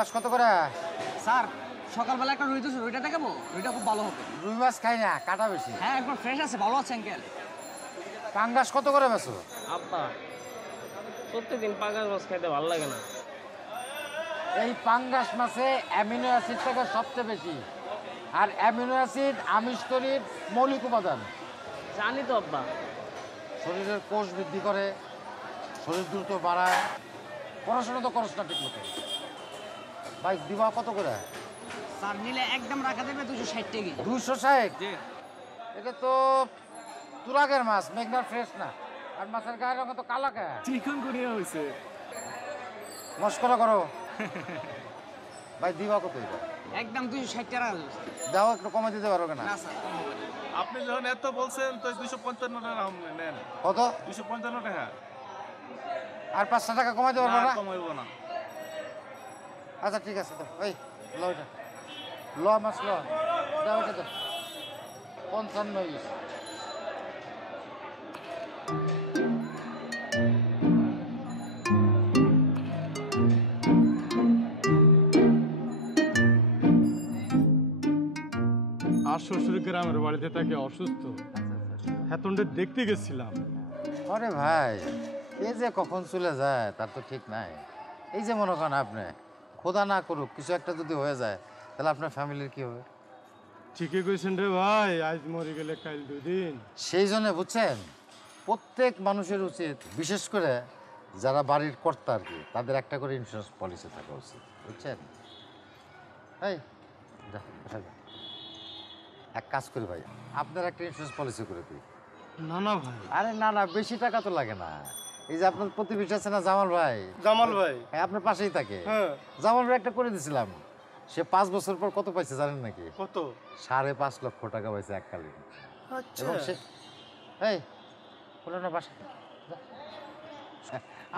পাঙ্গাস কত করে? স্যার সকালবেলা একটা রুই দিয়েছে, রুইটা দেখাবো? রুইটা খুব ভালো হবে। রুই মাছ খাই না, কাটা বেশি। হ্যাঁ একবার ফ্রেশ আছে, ভালো আছে আঙ্কেল। পাঙ্গাস কত করে বেছো? আব্বা প্রত্যেকদিন পাঙ্গাস মাছ খাইতে ভালো লাগে না। এই পাঙ্গাস মাছে অ্যামিনো অ্যাসিড থাকে সবচেয়ে বেশি, আর অ্যামিনো অ্যাসিড আমিষ তৈরির মৌলিক উপাদান। জানি তো আব্বা। শরীরের কোষ বৃদ্ধি করে, শরীর দ্রুত বাড়ায়। পড়াশোনা তো করস না ঠিক মতো। ভাই দিবা কত করে? স্যার নিলে একদম রাখা দেবে 260 টাকা। 260? জি। এটা তো তুরাগের মাছ, মেঘনার ফ্রেশ না। আর মাছের গায়ের রঙ তো কালা কে? চিকন করিয়া হয়েছে। মস্করা করো। ভাই দিবা কত এটা? একদম 260 টাকা। দাও, একটু কমে দিতে পারো না? না স্যার কম হবে না। আপনি যখন এত বলছেন তো 255 টাকা নেন। কত? 255 টাকা। আর 500 টাকা কমাইতে পারবো না? কমাইব না। আচ্ছা ঠিক আছে, তো এই ল এটা, ল মাছ ল, দাও এটা তো 55। আর শ্বশুর গ্রামের বাড়িতে তাকে অসুস্থ, হেতনটা দেখতে গেছিলাম। আরে ভাই, এ যে কখন চলে যায় তার তো ঠিক নাই। এই যে মনে করেন আপনি, খোদা না করুক কিছু একটা যদি হয়ে যায়, তাহলে আপনার ফ্যামিলির কি হবে? ঠিকই কইছেন রে ভাই, আজ মরে গেলে কাল 2 দিন। সেই জন্য বুঝছেন, প্রত্যেক মানুষের উচিত, বিশেষ করে যারা বাড়ির কর্তা আর কি, তাদের একটা করে ইন্স্যুরেন্স পলিসি থাকা উচিত, বুঝছেন? এই যা, বাসায় যা। এক কাজ করি ভাই, আপনার একটা ইন্স্যুরেন্স পলিসি করে দিই। না না ভাই। আরে না না, বেশি টাকা তো লাগে না। এই যে আপনার প্রতিবেশী আছে না জামাল ভাই, জামাল ভাই। হ্যাঁ, আপনার পাশেই থাকে। হ্যাঁ। জামাল ভাই একটা করে দিয়েছিলাম। সে 5 বছর পর কত পাইছে জানেন নাকি? কত? 5.5 লক্ষ টাকা পাইছে এককালীন। আচ্ছা। এবং সে, এই বলো না বাসা যা।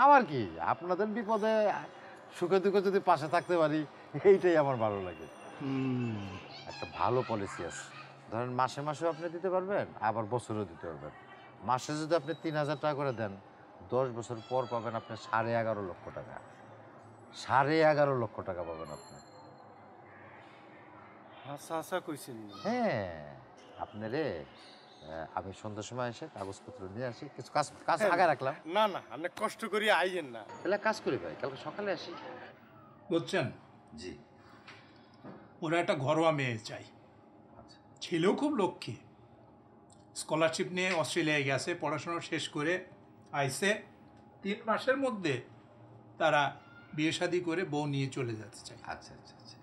আমার কি, আপনাদের বিপদে সুখে দুঃখে যদি পাশে থাকতে পারি, এইটাই আমার ভালো লাগে। একটা ভালো পলিসি আছে, ধরেন মাসে মাসেও আপনি দিতে পারবেন, আবার বছরেও দিতে পারবেন। মাসে যদি আপনি 3000 টাকা করে দেন, 10 বছর পর পাবেন আপনি 11.5 লক্ষ টাকা। 11.5 লক্ষ টাকা পাবেন আপনি। আচ্ছা আচ্ছা কইছেন। হ্যাঁ, আপনি রে, আমি সন্ধ্যার সময় এসে কাগজপত্র নিয়ে আসি, কিছু কাজ কাজ আগে রাখলাম। না না, আপনি কষ্ট করি আইয়েন না। তাহলে কাজ করি ভাই, কালকে সকালে আসি। বুঝছেন, জি। ওরা একটা ঘরোয়া মেয়ে চাই। আচ্ছা। ছেলেও খুব লক্ষ্মী, স্কলারশিপ নিয়ে অস্ট্রেলিয়ায় গেছে, পড়াশোনা শেষ করে আইসে 3 মাসের মধ্যে তারা বিয়ে শাদী করে বউ নিয়ে চলে যেতে চাই। আচ্ছা আচ্ছা আচ্ছা।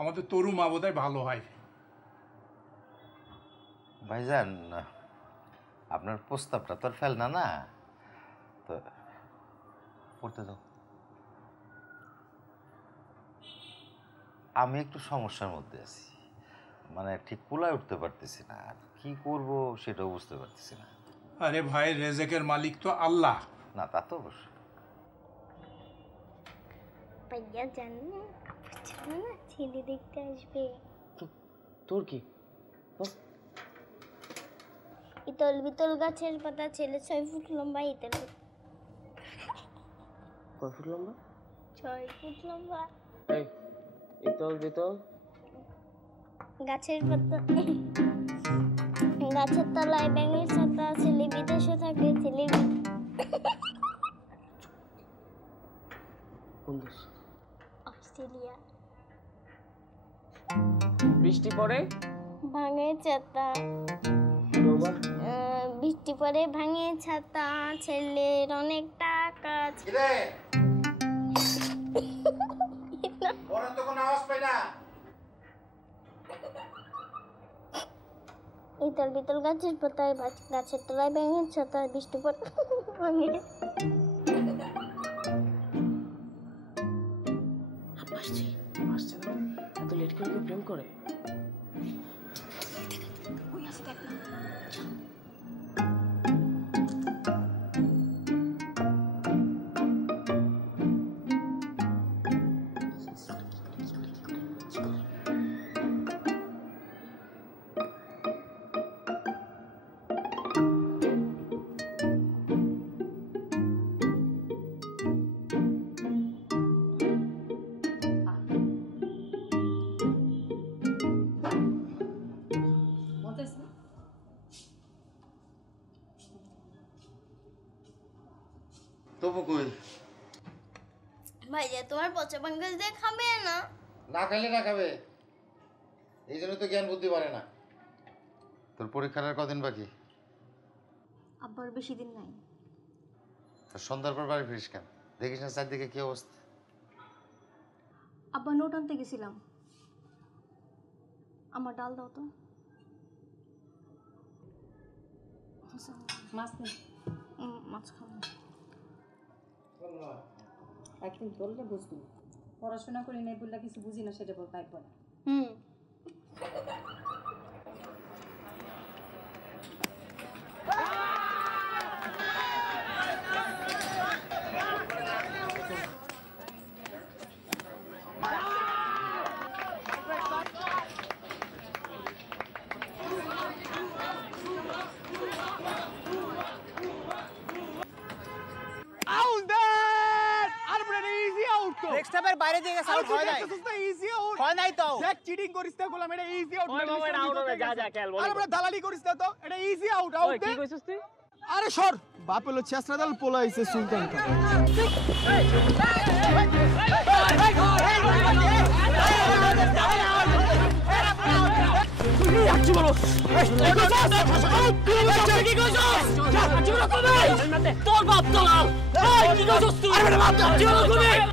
আমাদের তরু মা বোধহয় ভালো হয়। ভাইজান, আপনার প্রস্তাবটা তো আর ফেল না না, তো পড়তে দাও। আমি একটু সমস্যার মধ্যে আছি, মানে ঠিক কুলায় উঠতে পারতেছি না, আর কি করব সেটাও বুঝতে পারতেছি না। আরে ভাই, রেজেকের মালিক তো আল্লাহ। না তা তো অবশ্যই। ভাইয়া জানো না, আপুর জন্য না ছেলে দেখতে আসবে। তোর কি? ইতল বিতল গাছের পাতা, ছেলে 6 ফুট লম্বা। ইতল কয় ফুট লম্বা? 6 ফুট লম্বা। এই ইতল বিতল গাছের পাতা, গাছের তলায় ব্যাঙের ছাতা, ছেলে বিদেশে থাকে। ছেলে কোন দেশ? অস্ট্রেলিয়া। বৃষ্টি পড়ে ভাঙে ছাতা, রোববার বৃষ্টি পড়ে ভাঙে ছাতা, ছেলের অনেক টাকা। কিরে ওরা তো কোনো আওয়াজ পাই না। ইতল বিতল গাছের পাতায়, গাছের তলায় ব্যাঙের ছাতা, বৃষ্টি পড়ে ভাঙে। আসছে না, এত লেট করে কেউ প্রেম করে? কই? ভাইয়া তোমার পচা পাঙ্গাস দিয়ে খাবে না? না খাইলে না খাবে, এই জন্য তো জ্ঞান বুদ্ধি পারে না। তোর পরীক্ষার আর কদিন বাকি? আব্বার বেশি দিন নাই। তোর সন্ধ্যার পর বাড়ি ফিরিস কেন? দেখিস না চারদিকে কি অবস্থা? আব্বা নোট আনতে গেছিলাম। আমার ডাল দাও তো। মাছ নেই, মাছ খাবো। একদিন বললে বুঝবি। পড়াশোনা করি নাই বললে কিছু বুঝি না সেটা বল পাইব না। নেক্সট টাইমের বাইরে দিয়ে গেছে আউট হয় নাই। হয় নাই তো। দেখ চিটিং করিস না গোলাম, এটা ইজি আউট। ওই বাবা এটা আউট হবে, যা যা খেল বল। আরে বড় দালালি করিস না তো, এটা ইজি আউট। আউট ওই দে। কি কইছিস তুই? আরে সর, বাপ হলো ছেসরা দল পোলাইছে সুলতান খান। তোর বাপ দলাল, কি কইছিস তুই? আরে বাপ দলাল।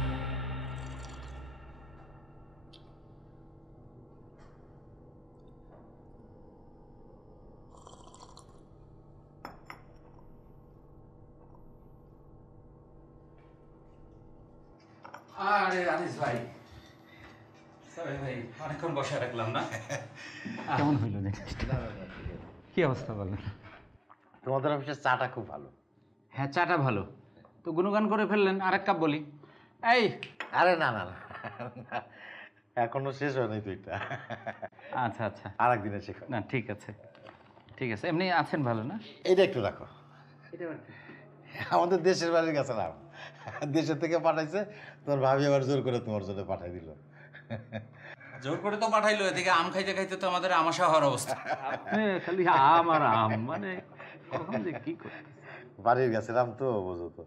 আরে আনিস ভাই, সরি ভাই, অনেকক্ষণ বসে রাখলাম না। কেমন হইল কি অবস্থা বলেন? তোমাদের অফিসের চাটা খুব ভালো। হ্যাঁ, চাটা ভালো তো গুণগান করে ফেললেন। আরেক কাপ বলি। এই আরে না না না, এখনো শেষ হয়নি তো এটা। আচ্ছা আচ্ছা, আর একদিনে শেখ। না ঠিক আছে ঠিক আছে, এমনি আছেন ভালো না? এটা একটু রাখো। আমাদের দেশের বাড়ির গেছিলাম, দেশের থেকে পাঠাইছে, তোমার ভাবি আবার জোর করে তোমার জন্য পাঠাই দিল। জোর করে তো পাঠাইলো, এদিকে আম খাইতে খাইতে তো আমাদের আমাশা হওয়ার অবস্থা। খালি আম আর আম, মানে কখন যে কি করে। বাড়ির গেছিলাম তো, বোঝো তো।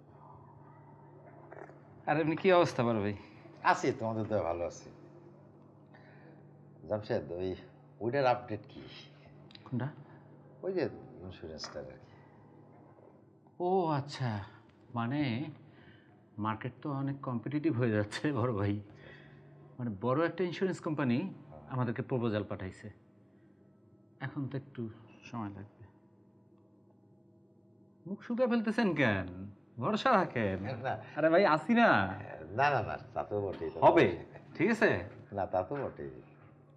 আর এমনি কি অবস্থা বলো ভাই? আছি, তোমাদের তো ভালো আছি। জামশেদ, ওইটার আপডেট কি? কোনটা? ওই যে ইন্স্যুরেন্সটার আর কি। ও আচ্ছা, মানে মার্কেট তো অনেক কম্পিটিটিভ হয়ে যাচ্ছে বড় ভাই। মানে বড় একটা ইন্স্যুরেন্স কোম্পানি আমাদেরকে প্রপোজাল পাঠাইছে, এখন তো একটু সময় লাগবে। মুখ শুকিয়ে ফেলতেছেন কেন? ভরসা রাখেন। না আরে ভাই আসি না। না না না, তা তো বটেই। হবে, ঠিক আছে। না তা তো বটেই,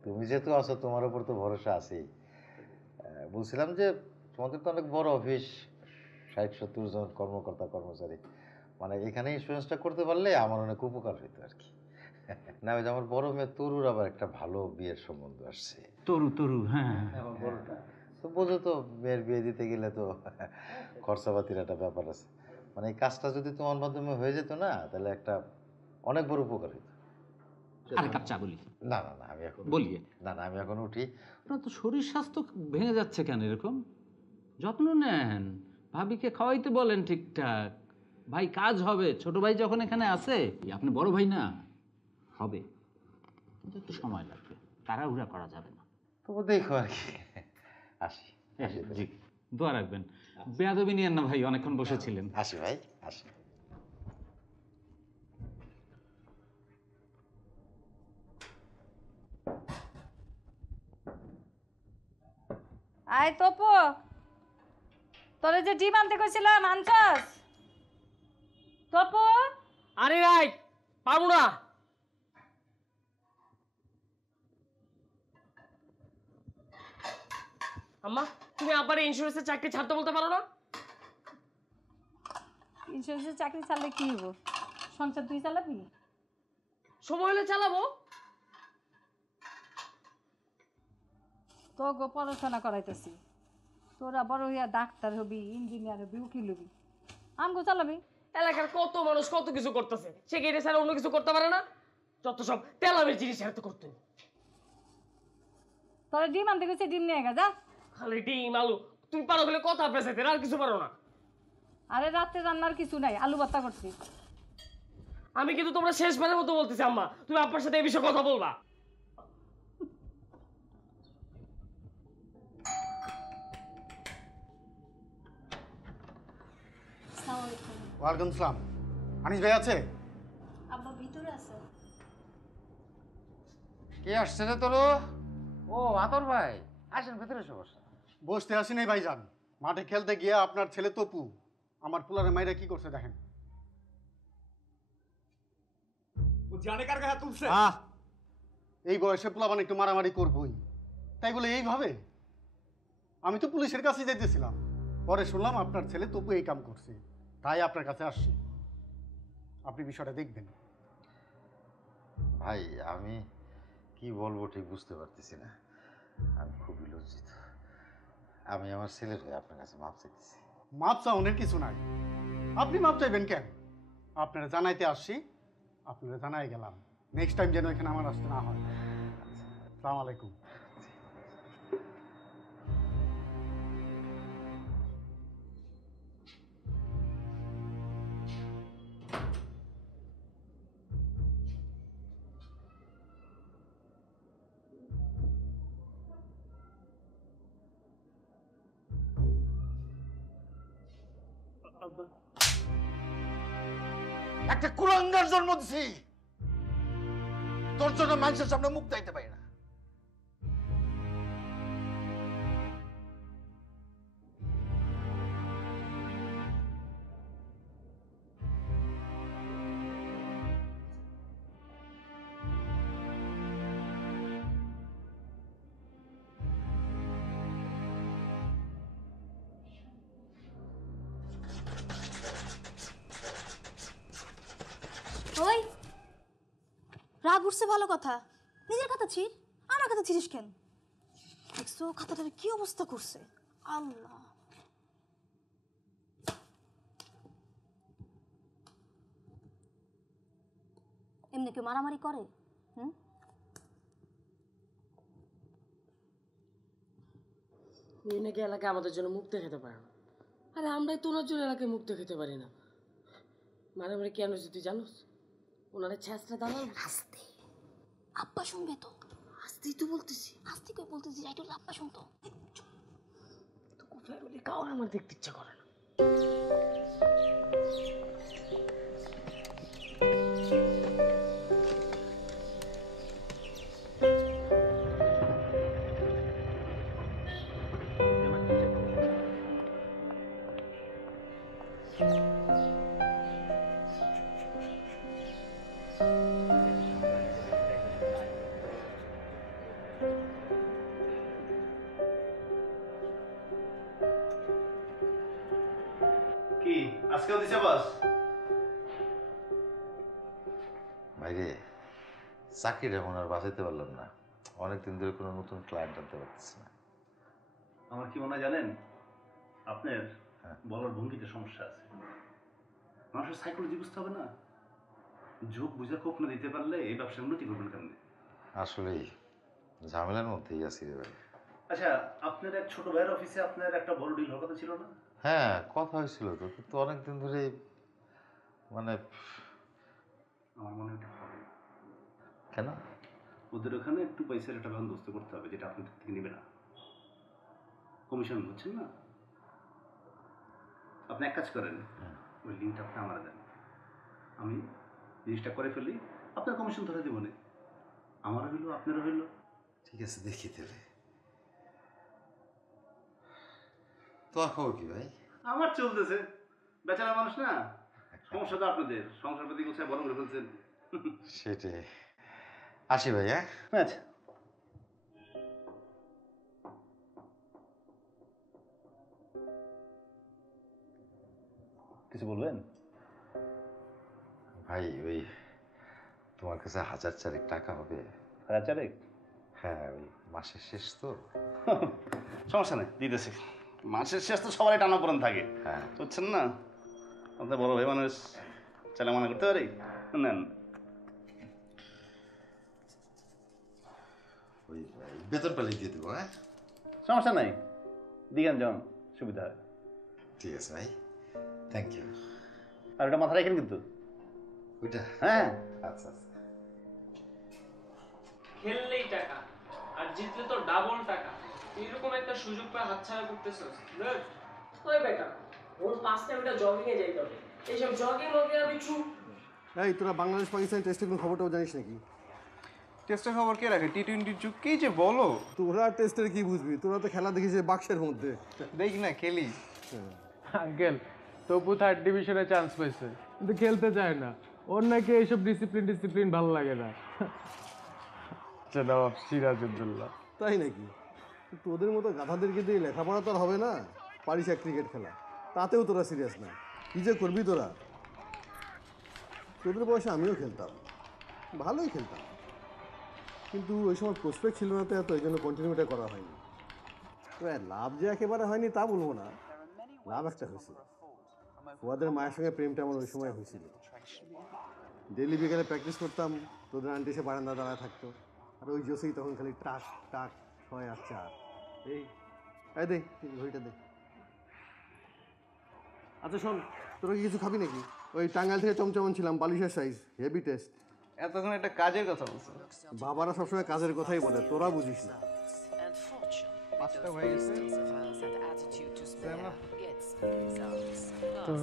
তুমি যেহেতু আছো তোমার উপর তো ভরসা আছেই। বলছিলাম যে তোমাদের তো অনেক বড় অফিস, 60-70 জন কর্মকর্তা কর্মচারী, মানে এখানে ইন্স্যুরেন্সটা করতে পারলে আমার অনেক উপকার হইতো আর কি। না ওই যে আমার বড় মেয়ে তরুর আবার একটা ভালো বিয়ের সম্বন্ধ আসছে। তরু তরু, হ্যাঁ আমার বড়টা তো বোঝো তো, মেয়ের বিয়ে দিতে গেলে তো খরচাপাতির একটা ব্যাপার আছে। মানে এই কাজটা যদি তোমার মাধ্যমে হয়ে যেত না, তাহলে একটা অনেক বড় উপকার হইতো। আর কাপ চা বলি। না না না, আমি এখন বলিয়ে না না, আমি এখন উঠি। আপনার তো শরীর স্বাস্থ্য ভেঙে যাচ্ছে কেন এরকম? যত্ন নেন, ভাবিকে খাওয়াইতে বলেন ঠিকঠাক। ভাই কাজ হবে, ছোট ভাই যখন এখানে আছে, আপনি বড় ভাই না, হবে কিন্তু একটু সময় লাগবে, তাড়াহুড়া করা যাবে না। তবু দেখো আর কি। আসি। জি, দোয়া রাখবেন। বেয়াদবি নিয়েন না ভাই, অনেকক্ষণ বসেছিলেন। আসি ভাই, আসি। আয় তপু, তোরে যে ডিম আনতে কইছিলাম আনছস? তপু, আরে রাই পারবো না। আম্মা, তুমি আবার ইন্স্যুরেন্সের চাকরি ছাড়তে বলতে পারো না? ইন্স্যুরেন্সের চাকরি ছাড়লে কি হবো? সংসার তুই চালাবি? সময় হলে চালাবো। তোকে পড়াশোনা করাইতেছি, তোরা বড় হইয়া ডাক্তার হবি, ইঞ্জিনিয়ার হবি, উকিল হবি, আমগো চালাবি। এলাকার কত মানুষ কত কিছু করতেছে, সে কি এটা ছাড়া অন্য কিছু করতে পারে না? যত সব তেলামের জিনিস আর তো করতে। তোরা ডিম আনতে কইছে, ডিম নিয়ে গা যা। খালি ডিম আলু, তুমি পারো বলে কথা পেঁচাইতে, আর কিছু পারো না। আরে রাতে রান্নার কিছু নাই, আলু ভর্তা করছি। আমি কিন্তু তোমরা শেষবারের মতো বলতেছি আম্মা, তুমি আব্বার সাথে এই বিষয়ে কথা বলবা। ওয়ালাইকুম সালাম। আনিস ভাই আছে? আব্বা ভিতরে আছে। কে আসছে রে তোর? ও আতর ভাই, আসেন ভেতরে এসে বসেন। বসতে আসি নাই ভাইজান, মাঠে খেলতে গিয়ে আপনার ছেলে তপু আমার পোলারে মাইরা কি করছে দেখেন। এই বয়সে পোলাবান একটু মারামারি করবই, তাই বলে এইভাবে? আমি তো পুলিশের কাছে যাইতেছিলাম, পরে শুনলাম আপনার ছেলে তপু এই কাম করছে, তাই আপনার কাছে আসছি। আপনি বিষয়টা দেখবেন। ভাই আমি কি বলবো ঠিক বুঝতে পারতেছি না, আমি খুবই লজ্জিত। আমি আমার ছেলের হয়ে আপনার কাছে মাপ চাইতেছি। মাপ চাউনের কিছু নাই, আপনি মাপ চাইবেন কেন? আপনারা জানাইতে আসছি, আপনারা জানাই গেলাম। নেক্সট টাইম যেন এখানে আমার আসতে না হয়। আসসালামু আলাইকুম। একটা কুলাঙ্গার জন্ম দিছি, তোর জন্য মানুষের সামনে মুখ চাইতে পারি না। ওই রাগ উঠছে ভালো কথা, নিজের খাতা ছিড়, আমার খাতা ছিড়িস কেন? দেখছো খাতাটার কি অবস্থা করছে? আল্লাহ, এমনি কেউ মারামারি করে? মেয়ে নাকি এলাকায় আমাদের জন্য মুখ দেখাতে পারে না, আরে আমরাই তো ওনার জন্য এলাকায় মুখ দেখাতে পারি না। মারামারি কেন হয়েছে তুই জানোস? ওনারা ছেঁচড়া দালাল। আস্তে, আব্বা শুনবে তো। আসতেই তো বলতেছি, আস্তে করে বলতেছি, রাইটুল আব্বা শুনতো। তো ফ্যামিলি কাউর আমার দেখতে ইচ্ছা করে না। কি আজকেও দিছে বাস? ভাইরে চাকরিটা মনে আর বাঁচাইতে পারলাম না, অনেকদিন ধরে কোনো নতুন ক্লায়েন্ট আনতে পারতেছি না। আমার কি মনে হয় জানেন, আপনার বলার ভঙ্গিতে সমস্যা আছে। মানুষের সাইকোলজি বুঝতে হবে না? যোগ বুঝে কোপ না দিতে পারলে এই ব্যবসায় উন্নতি করবেন কেমনি? আসলেই ঝামেলার মধ্যেই আছি রে ভাই। আচ্ছা, আপনার এক ছোট ভাইয়ের অফিসে আপনার একটা বড় ডিল হওয়ার কথা ছিল না? হ্যাঁ কথা হয়েছিল তো, কিন্তু অনেকদিন ধরে মানে আমার মনে হয় হবে না। কেন? ওদের ওখানে একটু পয়সার একটা বন্দোবস্ত করতে হবে, যেটা আপনাদের থেকে নেবে না। কমিশন হচ্ছেন না? আপনি এক কাজ করেন, ওই লিঙ্কটা আপনি আমার দেন, আমি জিনিসটা করে ফেলি, আপনার কমিশন ধরে দেবো না। আমারও হইলো, আপনারও হইলো। ঠিক আছে দেখি তাহলে। তোমার খবর কি ভাই? আমার চলতেছে, বেচারা মানুষ না, সমস্যা তো আপনাদের, সংসার প্রতি কোথায় বড় করে ফেলছেন। সেটাই। আসি ভাই। হ্যাঁ আচ্ছা, কিছু বলবেন ভাই? ওই তোমার কাছে 1000 টাকা হবে? 1000? হ্যাঁ, ওই মাসের শেষ তো। সমস্যা নেই, দিতেছি। মাসের শেষ তো সবারই টানাপোড়েন থাকে, হ্যাঁ বুঝছেন না? আপনার বড় ভাই মানুষ, চাইলে মনে করতে পারি, নেন। ওই বেতন পেলে দিয়ে দেবো। হ্যাঁ সমস্যা নাই, দিগান যেমন সুবিধা হয়। ঠিক আছে ভাই, থ্যাংক ইউ। আর এটা মাথায় রাখেন কিন্তু। ওইটা হ্যাঁ আচ্ছা আচ্ছা। খেললেই টাকা আর জিতলে তো ডাবল টাকা। এরকম একটা সুযোগ পায় হাতছাড়া করতেছস। ওই বেটা ওর 5টা মিটার জগিং এ যাইতে হবে। এইসব জগিং লগে আমি চুপ। এই তোরা বাংলাদেশ পাকিস্তান টেস্টের কোনো খবরটাও জানিস নাকি? টেস্টের খবর কে রাখে? টি-20 যুগ কি যে বলো। তোরা টেস্টের কি বুঝবি? তোরা তো খেলা দেখিস বাক্সের মধ্যে। দেখি না খেলি। আঙ্কেল তপু 3rd ডিভিশনে চান্স পাইছে কিন্তু খেলতে চায় না। ওর নাকি এইসব ডিসিপ্লিন ভালো লাগে না। নবাব সিরাজউদ্দৌলা। তাই নাকি? তোদের মতো গাধাদেরকে দিয়ে লেখাপড়া তো আর হবে না। পারিস এক ক্রিকেট খেলা, তাতেও তোরা সিরিয়াস না। কি যে করবি তোরা? তোদের বয়সে আমিও খেলতাম, ভালোই খেলতাম, কিন্তু ওই সময় প্রসপেক্ট ছিল না তো এত, এই জন্য কন্টিনিউটা করা হয়নি। তবে লাভ যে একেবারে হয়নি তা বলবো না, লাভ একটা হয়েছিল। ওদের মায়ের সঙ্গে প্রেমটা আমার ওই সময় হয়েছিল। ডেলি বিকেলে প্র্যাকটিস করতাম, তোদের আন্টি এসে বারান্দা দাঁড়ায় থাকতো, আর ওই জোসেই তখন খালি টাক টাক 6 আর 4। এই দে ঘড়িটা দে। আচ্ছা শোন, তোরা কি কিছু খাবি নাকি? ওই টাঙ্গাইল থেকে চমচমন ছিলাম, বালিশের সাইজ, হেভি টেস্ট। এতক্ষণ একটা কাজের কথা বলছো। বাবারা সবসময় কাজের কথাই বলে, তোরা বুঝিস না। 5টা হয়ে গেছে। তো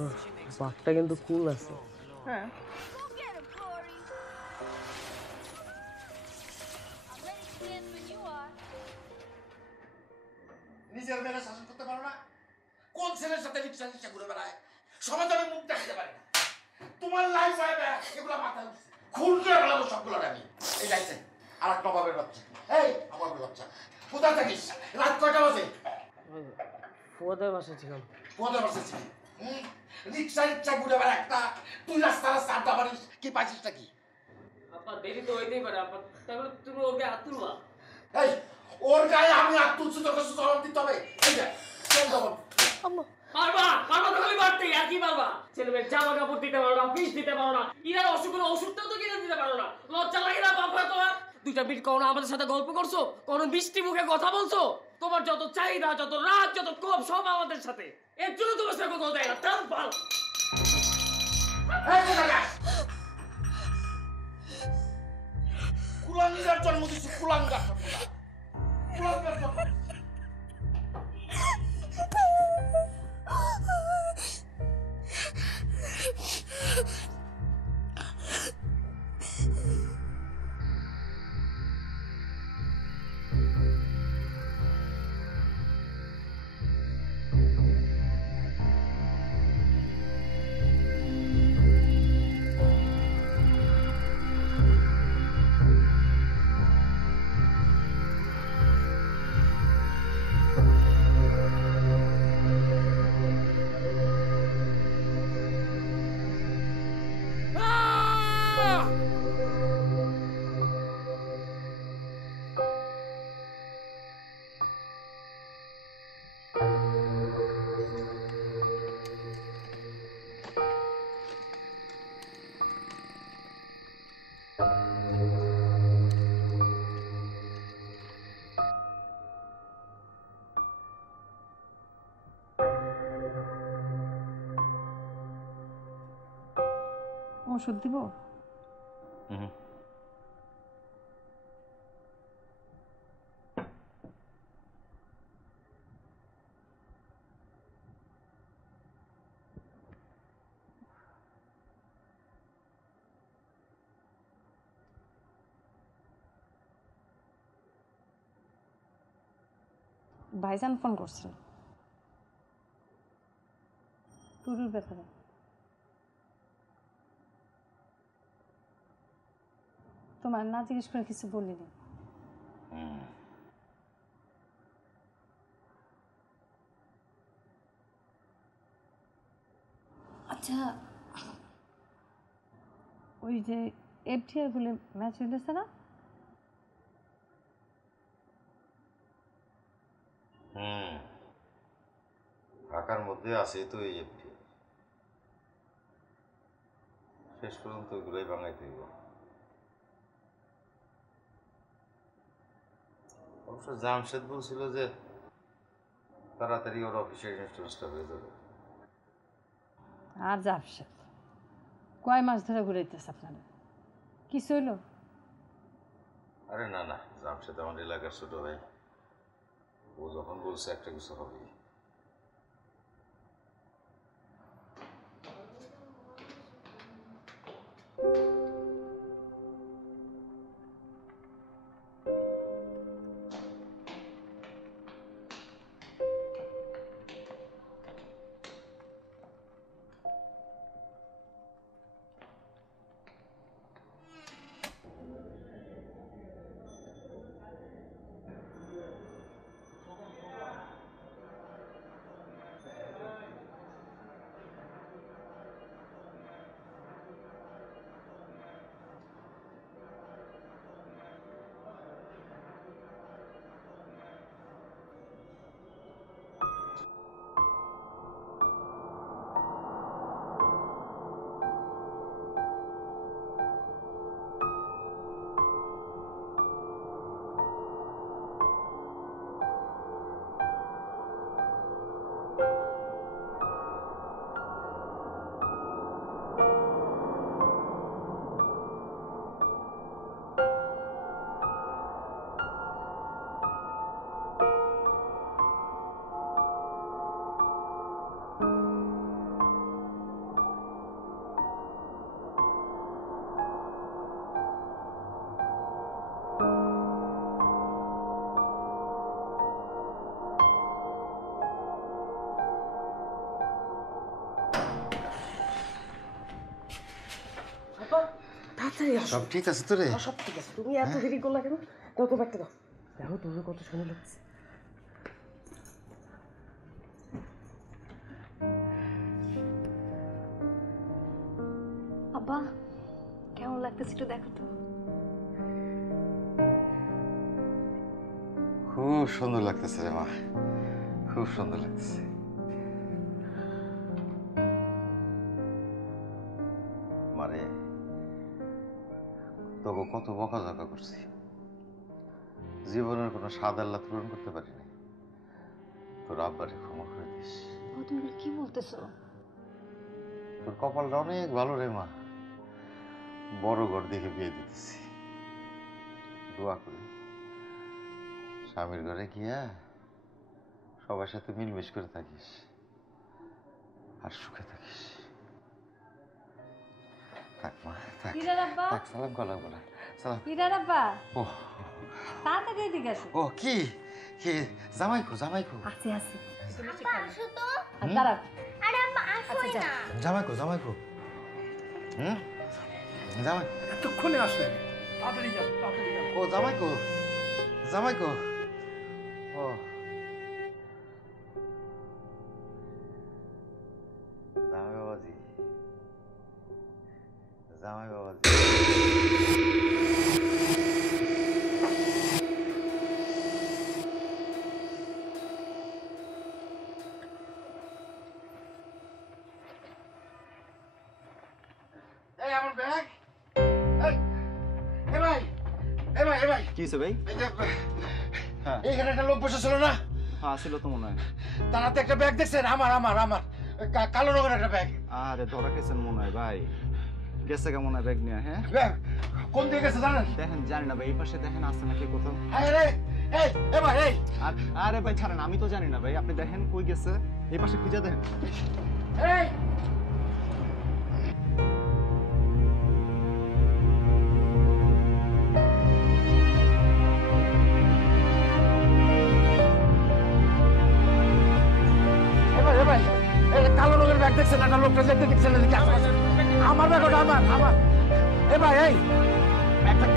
বাঘটা কিন্তু কুল আছে। হ্যাঁ নিজের মেয়েরা শাসন করতে পারো না? কোন ছেলের সাথে রিক্সা ঘুরে বেড়ায়? সবাই তো আমি মুখ দেখাতে পারি না। তোমার লাইফ হয় এগুলো মাথায় উঠছে, খুন করে ফেলাবো সবগুলো আমি। এই যাইছে আর এক নবাবের বাচ্চা। এই নবাবের বাচ্চা, কোথায় থাকিস? রাত কয়টা বাজে? ফুয়াদের বাসা ছিলাম। ফুয়াদের বাসা ছিলি? রিক্সা ঘুরে বেড়া একটা, তুই রাস্তা আড্ডা মারিস, কি পাইছিসটা কি? আপা দেরি তো হইতেই পারে আপা, তাহলে তুমি ওকে হাত তুলবা। এই ওর গায়ে আমি হাত তুলছি, তোর কাছে জবাব দিতে হবে। এই যে কোন জবাব? পারবা তো খালি বাড়তে আর কি পারবা? ছেলে মেয়ের জামা কাপড় দিতে পারো না, ফিস দিতে পারো না, ইরার অসুখের ওষুধটাও তো কিনে দিতে পারো না। লজ্জা লাগে না বাবা তোমার? 2টা মিনিট কোনো আমাদের সাথে গল্প করছো, কোনো মিষ্টি মুখে কথা বলছো? তোমার যত চাহিদা, যত রাগ, যত ক্ষোভ সব আমাদের সাথে। এর জন্য তোমার সাথে কথা দেয় না। তার ভালো কুলাঙ্গার জন্ম দিচ্ছে, কুলাঙ্গার জন্ম। ওষুধ দিব? ভাইজান ফোন করছিল টুরুর ব্যাপারে। তোমার না জিজ্ঞেস করে কিছু বলিনি। আচ্ছা ওই যে এফটিআর বলে ম্যাচ হইতেছে না? ঢাকার মধ্যে আছে তো এই একটি, শেষ পর্যন্ত ওইগুলোই বাঙাইতে হইব। অবশ্য জামশেদ বলছিল যে তাড়াতাড়ি ওর অফিসের ইনস্টলেশনটা হয়ে যাবে। আর জাফসাদ কয় মাস ধরে ঘুরাইতেছে আপনারা কিছু হইলো? আরে না না, জামশেদ আমার এলাকার ছোট ভাই, ও যখন বলছে একটা কিছু হবে। তাড়াতাড়ি আসো। সব ঠিক আছে তো রে? সব ঠিক আছে। তুমি এত দেরি করলা কেন? দাও তো ব্যাগটা দাও। দেখো তুমি কত সুন্দর লাগছে। আব্বা কেমন লাগতেছে একটু দেখো তো। খুব সুন্দর লাগতেছে রে মা, খুব সুন্দর লাগতেছে। মারে তোকে কত বকাঝকা করছি, জীবনের কোনো স্বাদ আল্লাহ পূরণ করতে পারিনি। তোর আব্বারে ক্ষমা করে দিস। তুমি কি বলতেছো? তোর কপালটা অনেক ভালো রে মা, বড় ঘর দেখে বিয়ে দিতেছি। দোয়া করি স্বামীর ঘরে গিয়া সবার সাথে মিলমিশ করে থাকিস আর সুখে থাকিস। থাক মা, থাক। কিরার আব্বা? থাক, সালাম করা লাগবো না। সালাম। কিরার আব্বা? ও তাড়াতাড়ি এদিকে আসো। ও কি কি জামাইকো জামাইকো আসি আসি। আসো তো। দাঁড়া। আরে আম্মা আসোই না। জামাইকো জামাইকো জামাই এতক্ষণে আসলেন, তাড়াতাড়ি যান, তাড়াতাড়ি যান। ও জামাইকো জামাইকো ও জামাই বাবাজি, জামাই বাবাজি। এই আমার ব্যাগ, এই ভাই, এই ভাই, এই ভাই কি হয়েছে ভাই? হ্যাঁ এইখানে একটা লোক বসেছিল না? হ্যাঁ ছিল তো মনে হয়। তার হাতে একটা ব্যাগ দেখছেন? আমার আমার আমার কালো রঙের একটা ব্যাগ। আরে ধরা খেয়েছেন মনে হয় ভাই, গেছে কেমন হয় ব্যাগ নিয়ে? হ্যাঁ ব্যাগ কোন দিকে গেছে জানেন? দেখেন, জানি না ভাই, এই পাশে দেখেন আছে নাকি কোথাও। আরে এই এই ভাই এই, আরে ভাই ছাড়েন, আমি তো জানি না ভাই, আপনি দেখেন কই গেছে, এই পাশে খুঁজে দেখেন। এই কালো রঙের ব্যাগ দেখছেন? একটা লোকটা যেতে দেখছেন? আমার ব্যাগ ওটা, আমার আমার। এ ভাই এই একটা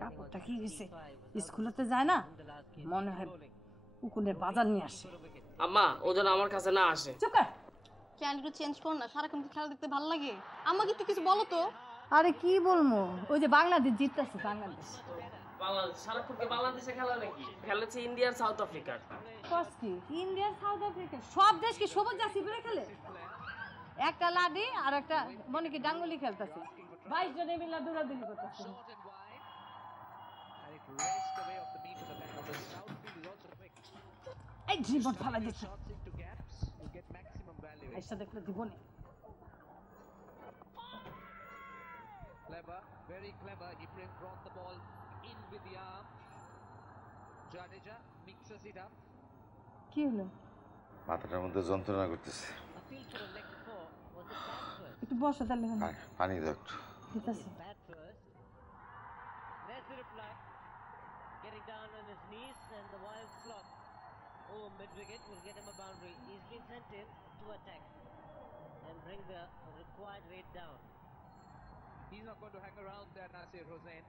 কাপড়টা কি হয়েছে? স্কুলেতে যায় না, মনে হয় উকুনের বাজার নিয়ে আসে। আম্মা ও যেন আমার কাছে না আসে। চুপ কর। চ্যানেল একটু চেঞ্জ করো না, সারাক্ষণ কি খেলা দেখতে ভালো লাগে? আমাকে একটু কিছু বলো তো। আরে কি বলবো, ওই যে বাংলাদেশ জিততেছে, বাংলাদেশ। বাংলাদেশ সারাক্ষণ কি বাংলাদেশে খেলা নাকি? খেলা হচ্ছে ইন্ডিয়া আর সাউথ আফ্রিকার। কস কি ইন্ডিয়া সাউথ আফ্রিকা সব দেশ কি সবুজ জার্সি পরে খেলে? একটা লাডি আর একটা মনে কি ডাঙ্গুলি খেলতেছে, 22 জনে মিলে দৌড়াদৌড়ি করতেছে। এই জীবন ফালা দিচ্ছে, আইসা দেখলে জীবনে। Clever, very clever. He brought the ball in with the arm. Jadeja mixes it up. কি হলো? মাথাটার মধ্যে যন্ত্রণা করতেছে। একটু বসো তাহলে। পানি দাও একটু। দিতেছি। There's the reply. Getting down on his knees and the wild slot. Oh, mid-wicket will get him a boundary. He's been sent in to attack and bring the required weight down. He's not going to hang around there, Nasir Hussain.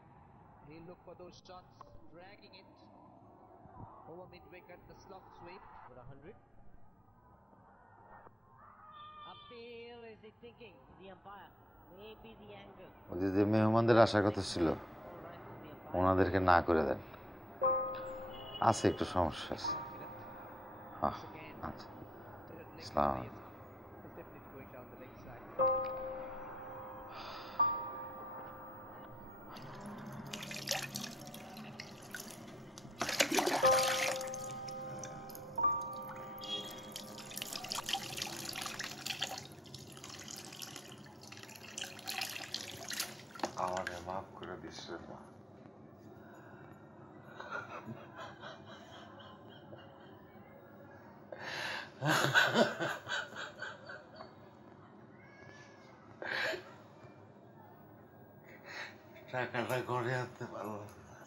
He'll look for those shots, dragging it over mid-wicket, the slot sweep. For 100. Upfield, is he thinking? The umpire. Maybe the angle. ওদের যে মেহমানদের আসার কথা ছিল ওনাদেরকে না করে দেন, আছে একটু সমস্যা আছে। হ্যাঁ আচ্ছা, আসসালামু আলাইকুম। আমাকে মাফ করে দিস রে মা। টাকাটা ঘরে আনতে পারলাম না।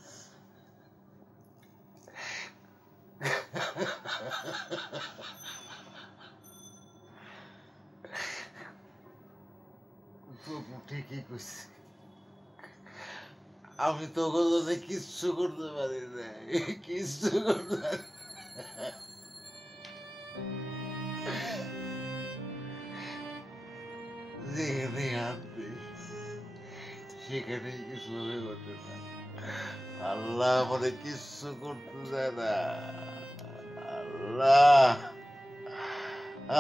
ঠিকই কইছি, আমি তো ওখানে কিচ্ছু করতে পারি না, কিচ্ছু করতে পারি যেখানে হাত দিই সেখানেই কিছু হয়ে ওঠে না। আল্লাহ আমাদের কিচ্ছু করতে দেয় না। আল্লাহ,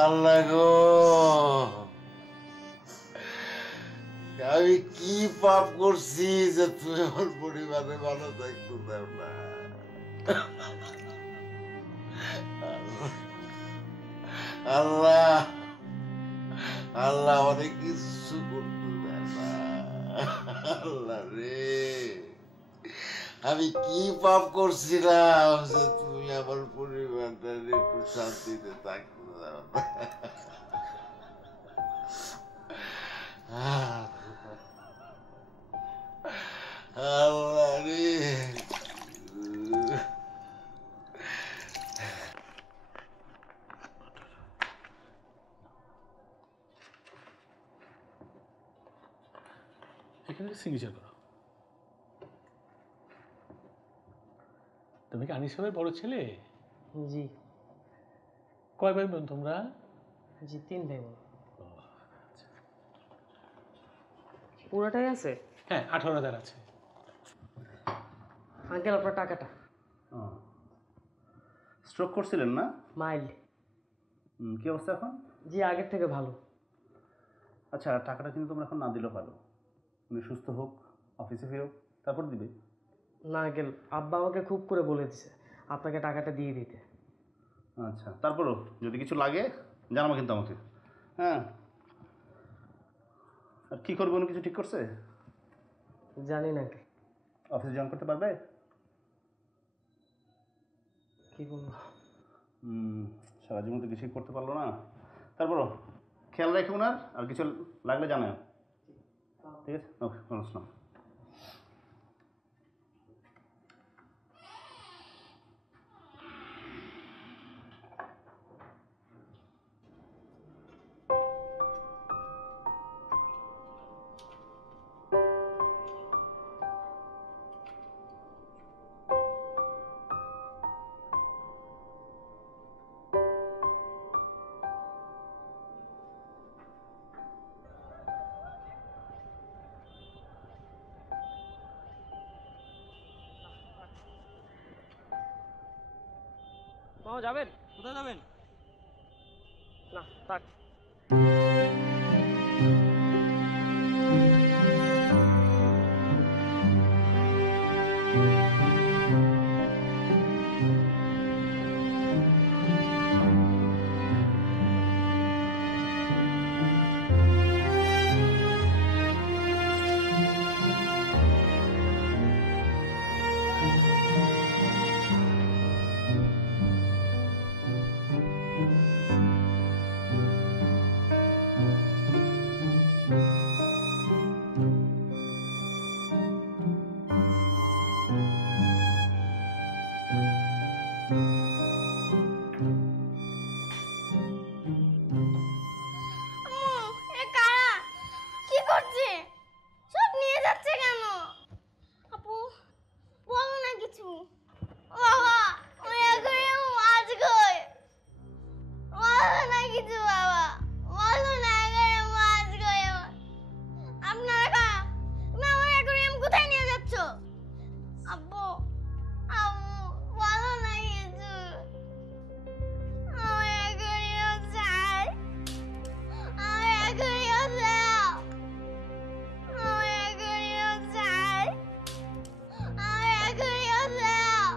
আল্লাহ গো, আমি কি পাপ করছি যে তুমি আমার পরিবারে ভালো থাকতে দাও না। আল্লাহ, আল্লাহ অনেক কিছু করতে দেয় না। আল্লাহ রে, আমি কি পাপ করছিলাম যে তুমি আমার পরিবারটা একটু শান্তিতে থাকতে দাও না। আল্লাহ রে, এখানে সিগনেচার করো। তুমি কি আনিস ভাইয়ের বড় ছেলে? জি। কয় ভাই বোন তোমরা? জি 3 ভাই বোন। পুরোটাই আছে? হ্যাঁ 18,000 আছে। আঙ্কেল আপনার টাকাটা। স্ট্রোক করছিলেন না? মাইল্ড। কি অবস্থা এখন? জি আগের থেকে ভালো। আচ্ছা, টাকাটা কিন্তু তোমরা এখন না দিলেও ভালো, উনি সুস্থ হোক, অফিসে ফেরোক, তারপর দিবে। না আঙ্কেল, আব্বা আমাকে খুব করে বলে দিছে আপনাকে টাকাটা দিয়ে দিতে। আচ্ছা, তারপরও যদি কিছু লাগে জানাবো কিন্তু আমাকে। হ্যাঁ, আর কী করবে উনি কিছু ঠিক করছে? জানি না। অফিসে জয়েন করতে পারবে? কি বলবো, সারা জীবন তো কিছুই করতে পারলো না। তারপরও খেয়াল রেখে ওনার, আর কিছু লাগলে জানাও। ঠিক আছে, ওকে, আসসালাম। মামা যাবেন? কোথায় যাবেন? না থাক। কি করছে? সব নিয়ে যাচ্ছে কেন? আপু বলো না কিছু। বাবা ওই অ্যাকোয়ারিয়াম মাছ কই? বলো না কিছু বাবা, বলো না অ্যাকোয়ারিয়াম মাছ কই? আপনারা তুমি আমার অ্যাকোয়ারিয়াম কোথায় নিয়ে যাচ্ছ? আপু আপু বলো না কিছু। আমার অ্যাকোয়ারিয়াম চাই, আমার অ্যাকোয়ারিয়াম দাও, আমার অ্যাকোয়ারিয়াম চাই, আমার অ্যাকোয়ারিয়াম দাও।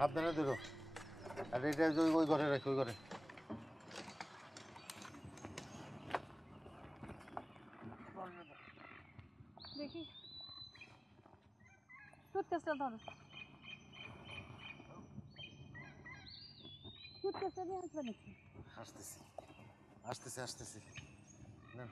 সাবধানে ধরো। আর এটা ওই ঘরে রাখো, ওই ঘরে। দেখি সুটকেসটা ধরো, সুটকেসটা দিয়ে আসবে নাকি? আসতেছি আসতেছি আসতেছি। না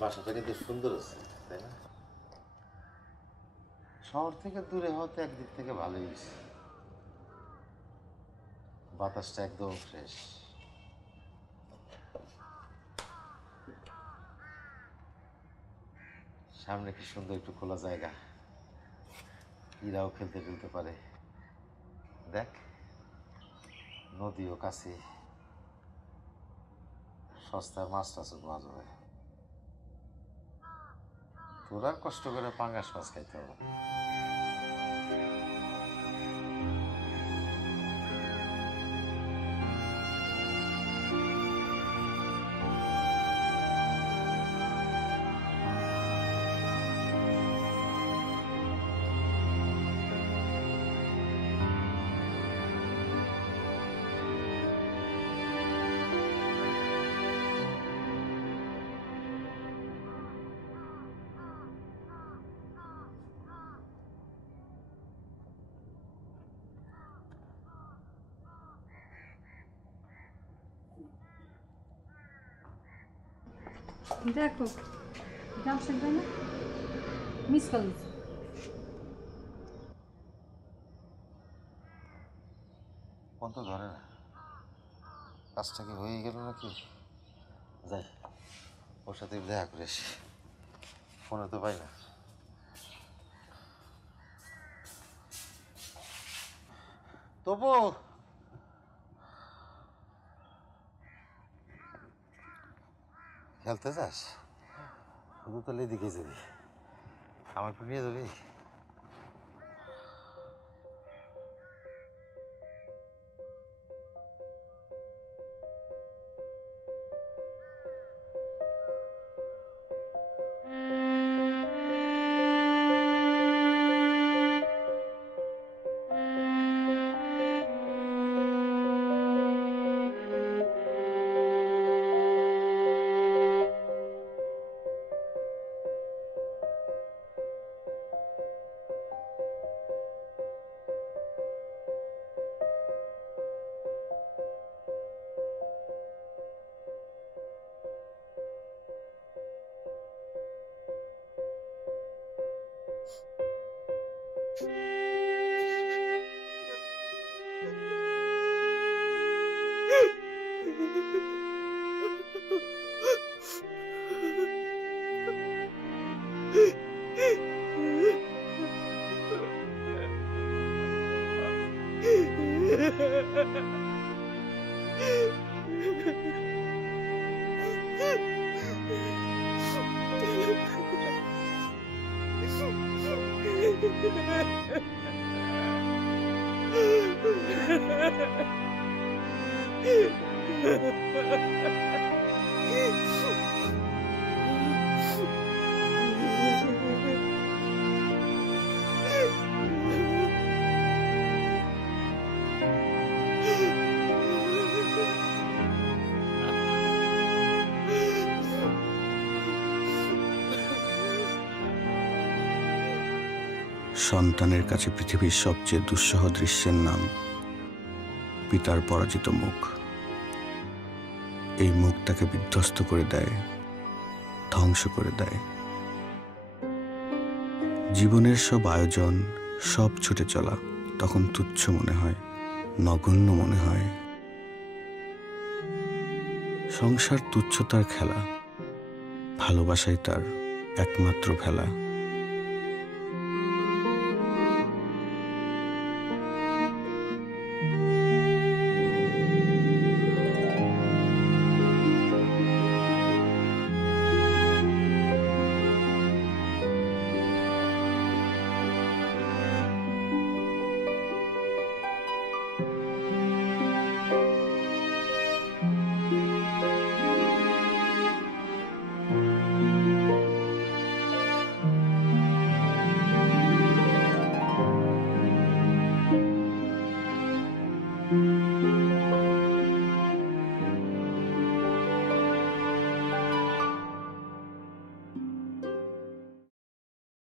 বাসাটা কিন্তু সুন্দর আছে, তাই না? শহর থেকে দূরে হতে একদিক থেকে ভালোই হয়েছে। বাতাসটা একদম ফ্রেশ। সামনে কি সুন্দর একটু খোলা জায়গা, ইরাও খেলতে খেলতে পারে। দেখ নদীও কাছে, সস্তায় মাছ টাছও পাওয়া যাবে। তোর আর কষ্ট করে পাঙ্গাস মাছ খাইতে হবে। দেখো জামশেদ ভাই না মিস কল দিচ্ছে। ফোন তো ধরে না, কাজটা কি হয়ে গেল নাকি? যাই ওর সাথে দেখা করে আসি, ফোনে তো পাই না। তবু খেলতে যাস? শুধু তো এদিকে যাবি, আমার একটু নিয়ে যাবি? সন্তানের কাছে পৃথিবীর সবচেয়ে দুঃসহ দৃশ্যের নাম পিতার পরাজিত মুখ। এই মুখ তাকে বিধ্বস্ত করে দেয়, ধ্বংস করে দেয়। জীবনের সব আয়োজন, সব ছুটে চলা তখন তুচ্ছ মনে হয়, নগণ্য মনে হয়। সংসার তুচ্ছতার খেলা, ভালোবাসাই তার একমাত্র ভেলা। thank you